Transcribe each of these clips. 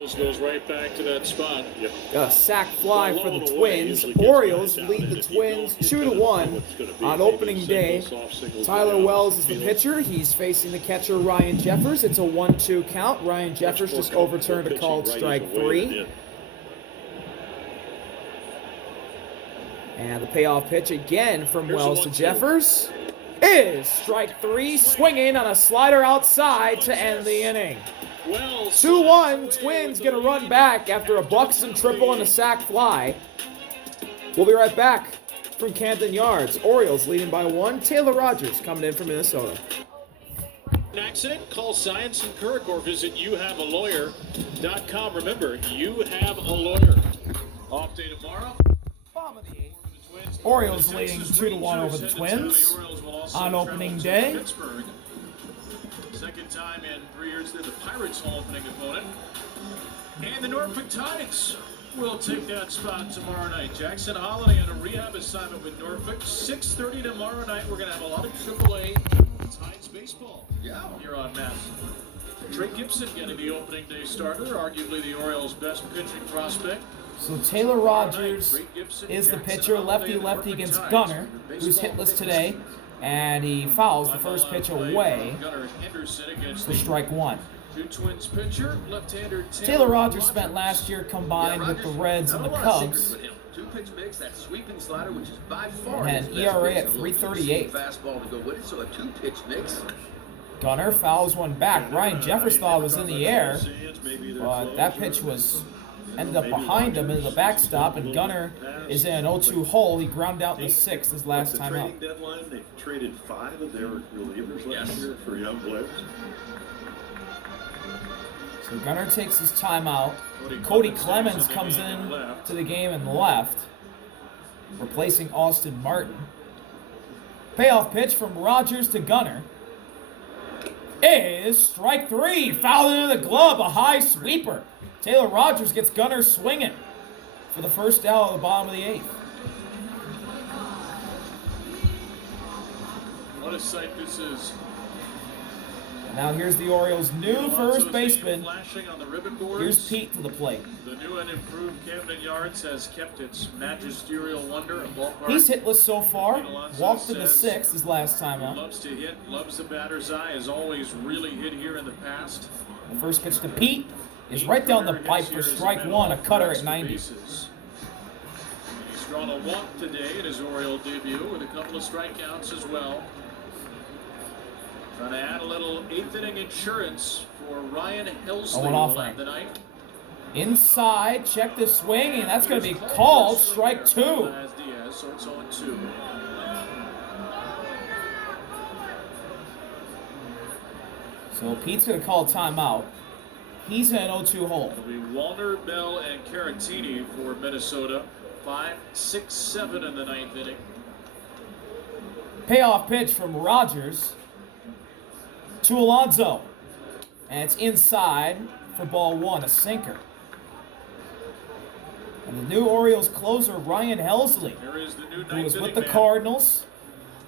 Goes right back to that spot. Yep. Got a sac fly for the Twins. Orioles lead the Twins 2-1 on opening day. Tyler Wells is the pitcher. He's facing the catcher Ryan Jeffers. It's a 1-2 count. Ryan Jeffers just overturned a called strike 3. And the payoff pitch again from Wells to Jeffers is strike 3, swinging on a slider outside to end the inning. 2-1, Twins get a run back after a Buxton triple and a sac fly. We'll be right back from Camden Yards. Orioles leading by 1. Taylor Rogers coming in from Minnesota. An accident? Call Science and Kirk or visit youhavealawyer.com. Remember, you have a lawyer. Off day tomorrow. Bottom of the 8th. Orioles leading 2-1 over the Twins on opening day. Second time in 3 years they're the Pirates' opening opponent. And the Norfolk Tides will take that spot tomorrow night. Jackson Holiday on a rehab assignment with Norfolk. 6:30 tomorrow night. We're going to have a lot of AAA Tides baseball here on Mass. Trey Gibson getting the opening day starter, arguably the Orioles' best pitching prospect. So Taylor Rogers is the pitcher, lefty-lefty against Gunnar, who's hitless today. And he fouls the first pitch away for strike 1. Taylor Rogers spent last year combined with the Reds and the Cubs. And had an ERA at 3.38. Gunnar fouls one back. Ryan Jeffers thought it was in the air, but that pitch ended up behind him into the backstop, and Gunnar is in an 0-2 hole. He grounded out in the 6th his last time out. Deadline, they traded 5 of their relievers last year for young players. So Gunnar takes his timeout. Cody Clemens comes in to the game and left, replacing Austin Martin. Payoff pitch from Rogers to Gunnar is strike 3. Fouled into the glove, a high sweeper. Taylor Rogers gets Gunnar swinging for the first out of the bottom of the 8th. What a sight this is. And now here's the Orioles' new first baseman. Here's Pete to the plate. The new and improved Camden Yards has kept its magisterial wonder in ballpark. He's hitless so far. Walked in the 6th his last time out. Loves to hit, loves the batter's eye, has always really hit here in the past. The first pitch to Pete is right down the pipe for strike 1, a cutter at 90. He's drawn a walk today in his Oriole debut with a couple of strikeouts as well. Trying to add a little 8th inning insurance for Ryan Helsley tonight. Inside, check the swing, and that's going to be called strike 2. Diaz, so it's 0-2. So Pete's going to call a timeout. He's in an 0-2 hole. It'll be Walner, Bell, and Caratini for Minnesota. 5, 6, 7 in the 9th inning. Payoff pitch from Rogers to Alonso. And it's inside for ball 1, a sinker. And the new Orioles closer, Ryan Helsley, who was with the Cardinals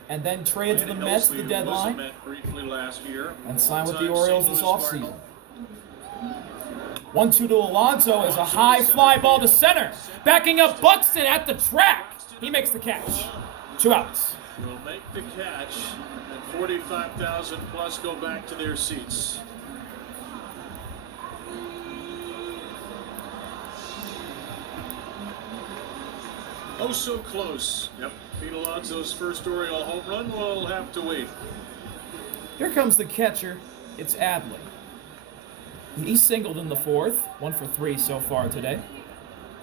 and then traded to the Mets at the deadline and signed with the Orioles this offseason. 1-2 to Alonso is a high fly ball to center. Backing up Buxton at the track. He makes the catch. 2 outs. Will make the catch, and 45,000 plus go back to their seats. Oh, so close. Yep. Pete Alonso's first Oriole home run will have to wait. Here comes the catcher. It's Adley. He singled in the 4th, 1 for 3 so far today.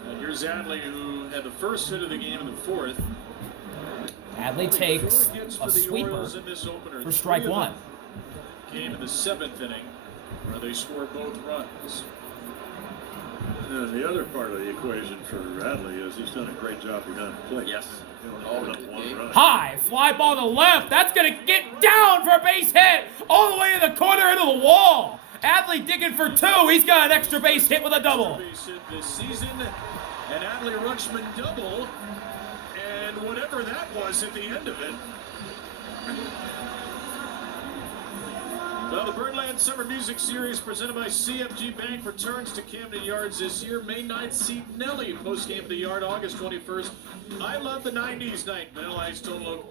And here's Adley, who had the first hit of the game in the 4th. Adley takes a sweeper for strike 1. Came in the 7th inning, where they score both runs. And the other part of the equation for Adley is he's done a great job behind the plate. Yes. High fly ball to left. That's going to get down for a base hit all the way in the corner into the wall. Adley digging for 2. He's got an extra base hit with a double. Base hit this season, an Adley Rutschman double, and whatever that was at the end of it. Well, the Birdland Summer Music Series presented by CFG Bank returns to Camden Yards this year. May 9th, see Nelly post-game of the Yard, August 21st. I love the 90s night. Vanilla Ice Tolo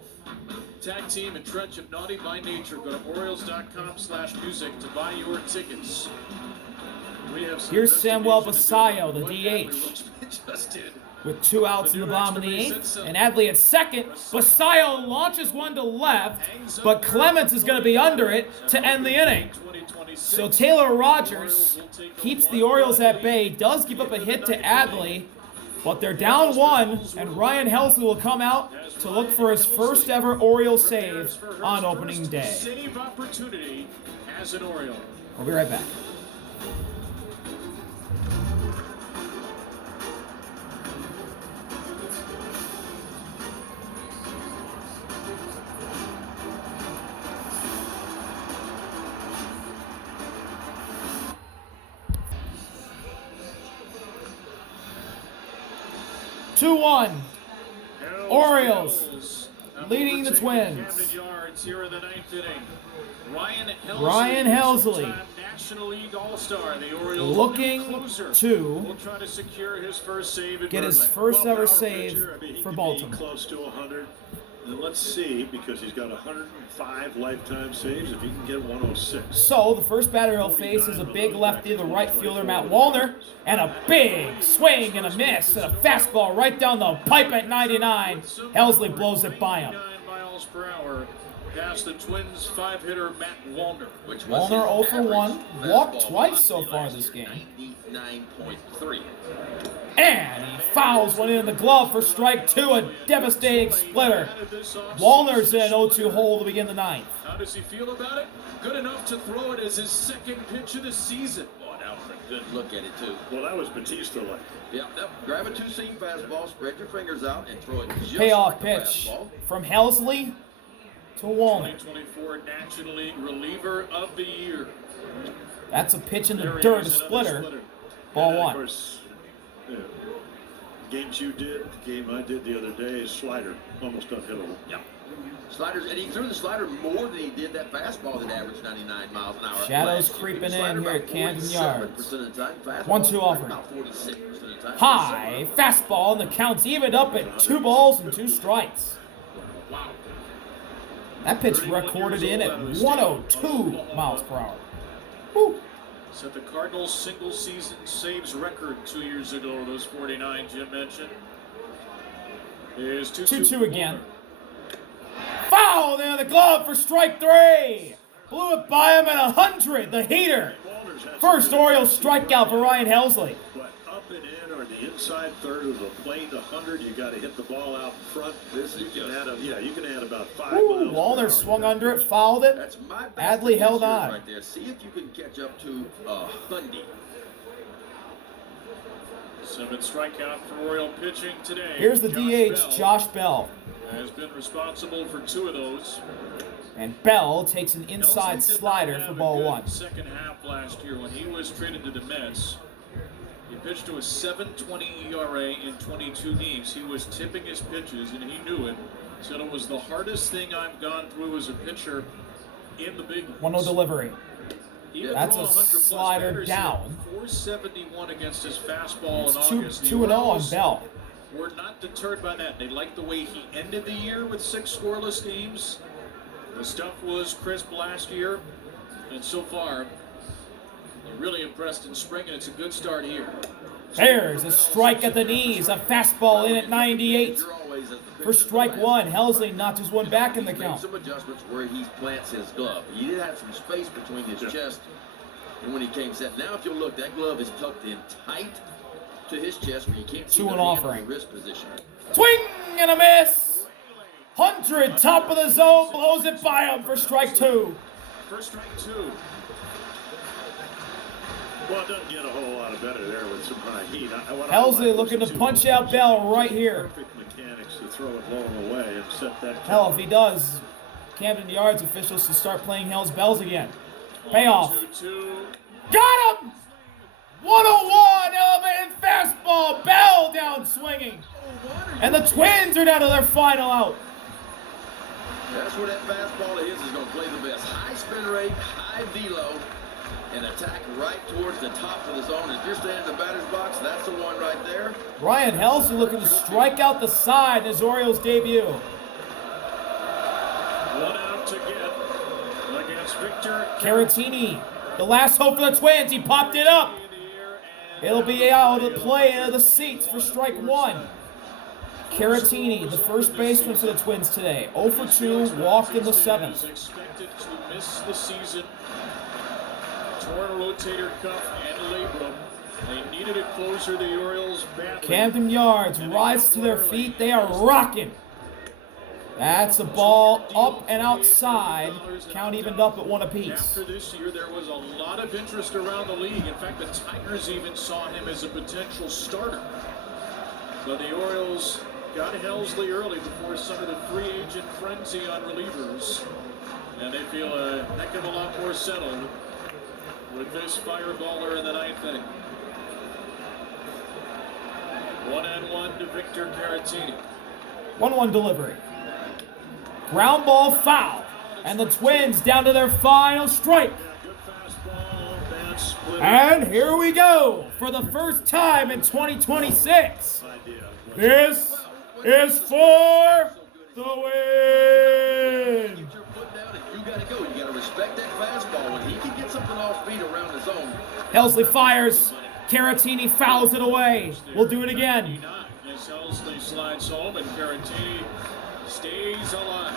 Tag Team and Trench of Naughty by Nature. Go to Orioles.com/music to buy your tickets. Here's Samuel Basayo, the DH. Just did. With 2 outs in the bottom of the 8th, and Adley at second. Basayo launches one to left, but Clemens is going to be under it to end the inning. So Taylor Rogers keeps the Orioles at bay, does give up a hit to Adley, but they're down 1, and Ryan Helsley will come out to look for his first ever Orioles save on opening day. Save opportunity as an Oriole. We'll be right back. Orioles leading the Twins. Here in the 9th inning. Ryan Helsley, National League All-Star. The Orioles looking to will try to secure his first save at get his Birdland. first ever Power save pitcher. I mean, he for could be Baltimore. Close to 100. And let's see, because he's got 105 lifetime saves, if he can get 106. So the first batter he'll face is a big lefty, the right fielder Matt Wallner, and a big swing and a miss and a fastball right down the pipe at 99. Helsley blows it by him. 99 miles per hour past the Twins' 5-hitter Matt Wallner. Wallner 0 for 1, walked twice so far this game. 99.3. And he fouls one in the glove for strike 2, a devastating splitter. Wallner's in an 0-2 hole to begin the 9th. How does he feel about it? Good enough to throw it as his second pitch of the season. Boy, that was a good look at it, too. Well, that was Batista-like. Yep. Grab a 2-seam fastball, spread your fingers out, and throw it just Payoff like a pitch fastball. from Helsley to Wallner. 2024 National League Reliever of the Year. That's a pitch in the There he dirt, a is, another splitter. Ball And, of 1. course, yeah, games you did, the game I did the other day, is slider, almost unhittable. Yep. Sliders, and he threw the slider more than he did that fastball that averaged 99 miles an hour. Shadows last creeping year. in here at About Camden 47% Yards. of the time. Fastball 1-2 offering. about 46% of the time. High fastball, and the count's evened up at 2 balls and 2 strikes. Wow. That pitch recorded in at 102 miles per hour. Woo. Set the Cardinals' single-season saves record 2 years ago. Those 49 Jim mentioned. Is 2-2 again. Foul there, the glove for strike 3. Blew it by him at 100, the heater. First Orioles strikeout for Ryan Helsley. But up and in, or the inside third of the plate, 100, you got to hit the ball out front. You can add about 5 Ooh, miles. Wallner swung under it, fouled it. That's my best Adley held pitcher on. right there. See if you can catch up to Bundy. 7th strikeout for Oriole pitching today. Here's the DH, Bell Josh Bell. has been responsible for 2 of those. And Bell takes an inside Helsley did slider not for have a ball good 1. Second half last year when he was traded to the Mets. He pitched to a 7.20 ERA in 22 games. He was tipping his pitches, and he knew it. Said it was the hardest thing I've gone through as a pitcher in the big leagues. 1-0 delivery. He would That's throw a 100-plus slider batters, down. 471 against his fastball It's in 2-0 August. The on Orioles Bell. were not deterred by that. They liked the way he ended the year with 6 scoreless games. The stuff was crisp last year, and so far, they're really impressed in spring, and it's a good start here. There's a strike at the knees, a fastball in at 98. You're always at the pitch For of the strike bat. 1, Helsley notches one back in the He's made count. some adjustments where he plants his glove. He did have some space between his chest and when he came set. Now, if you look, that glove is tucked in tight to his chest where you can't see 2 the and hand offering. and the wrist position. Swing and a miss. 100, top of the zone, blows it by him for strike 2. First strike 2. Well, it doesn't get a whole lot of better there with some high heat. Helsley looking to punch out Bell right here. Perfect mechanics to throw it low and away and set that. Hell, if he does, Camden Yards officials should start playing Hell's Bells again. Payoff. 2-2. Got him! 101, elevated fastball, Bell down swinging. And the Twins are down to their final out. That's where that fastball of his is going to play the best. High spin rate, high high velo and attack right towards the top of the zone. If you're standing in the batter's box, that's the one right there. Ryan Helsley looking to strike out the side in his Orioles debut. 1 out to get against Victor Caratini, the last hope for the Twins. He popped it up. It'll be out of the play into the seats for strike 1. Caratini, the first baseman for the Twins today. 0 for 2, walked in the 7th. Expected to miss the season. Torn rotator cuff and labrum. They needed a closer, the Orioles badly. Camden Yards rise to their feet. They are rocking. That's a ball up and outside. Count evened up at 1 apiece. After this year, there was a lot of interest around the league. In fact, the Tigers even saw him as a potential starter. But the Orioles got Helsley early before some of the free agent frenzy on relievers. And they feel a heck of a lot more settled with this fireballer in the 9th inning. 1-1 to Victor Caratini. 1-1 delivery. Ground ball foul. And the Twins down to their final strike. Good fastball, bad split. And here we go for the first time in 2026. This is for the win. Get your foot down and you got to go. You got to respect that fastball. When he can get something off speed around the zone. Helsley fires. Caratini fouls it away. We'll do it again. As Helsley slides home and Caratini stays alive.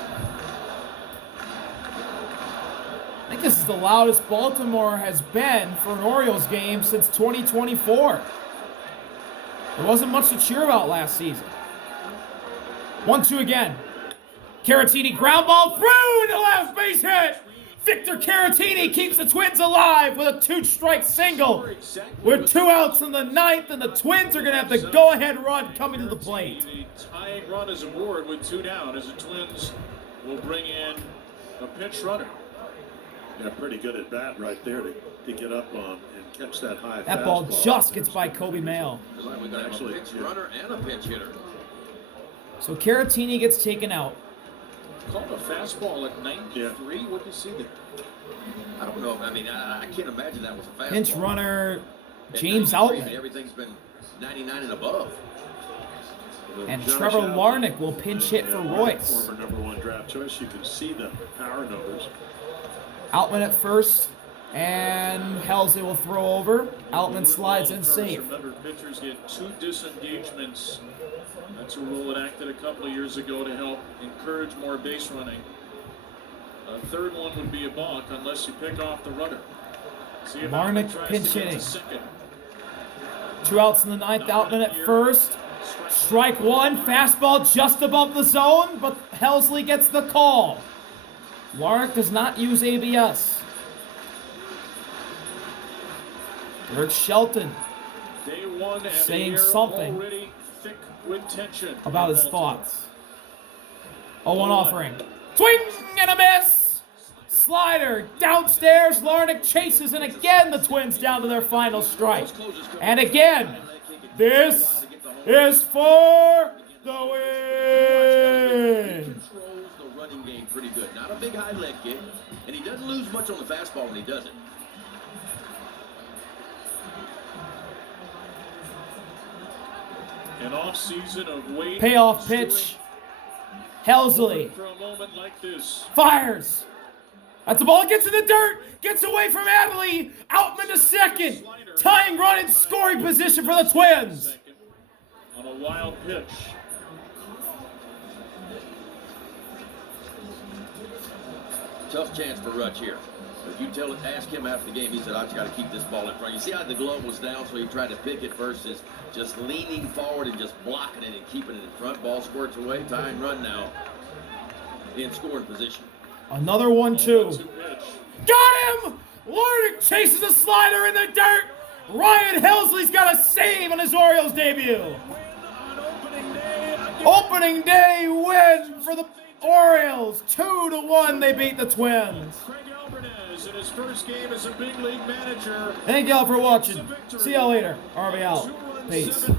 I think this is the loudest Baltimore has been for an Orioles game since 2024. There wasn't much to cheer about last season. 1-2 again. Caratini ground ball through the left base hit. Victor Caratini keeps the Twins alive with a 2-strike single. With 2 outs in the 9th, and the Twins are going to have the go-ahead run coming to the plate. The tying run is aboard with 2 down as the Twins will bring in a pinch runner. Yeah, pretty good at bat right there to get up on and catch that high That ball fastball. just gets by Kobe Mayo. We're going to have a pinch runner and a pinch hitter. So Caratini gets taken out. Called a fastball at 93. What do you see there? I don't know. I mean, I can't imagine that was a fastball. Pinch runner At James 93, Outlet. Everything's been 99 and above. And Josh Trevor Allen. Larnach will pinch hit for Royce. Former #1 draft choice. You can see the power numbers. Outman at first, and Helsley will throw over. Outman slides in safe. Remember, pitchers get 2 disengagements. That's a rule enacted a couple of years ago to help encourage more base running. A third one would be a balk unless you pick off the runner. See if Larnach Outman tries pinch to get hitting. to second. 2 outs in the 9th. Outman at first. Strike 1. Fastball just above the zone, but Helsley gets the call. Larnach does not use ABS. Eric Shelton Day 1 and saying the air something already thick with tension about his in Baltimore. thoughts. 0-1 offering. Swing and a miss. Slider downstairs. Larnach chases, and again the Twins down to their final strike. And again, this is for the win. Controls the running game pretty good. Not a big high leg kick, and he doesn't lose much on the fastball when he does it. An off-season of waiting. Payoff pitch. Helsley For a moment like this. fires. That's the ball. Gets in the dirt. Gets away from Adley. Outman to second. Tying run in scoring position for the Twins. On a wild pitch. Tough chance for Rutch here. If you ask him after the game, he said, I just got to keep this ball in front. You see how the glove was down, so he tried to pick it versus just leaning forward and just blocking it and keeping it in front. Ball squirts away. Tying run now in scoring position. Another 1-2. Pitch. Got him! Larnach chases the slider in the dirt. Ryan Helsley's got a save on his Orioles debut. On opening day. Opening day win for the Orioles. 2-1, they beat the Twins. Craig Alvarez in his first game as a big league manager. Thank y'all for watching. See y'all later. RB out. Peace. 2-1-7.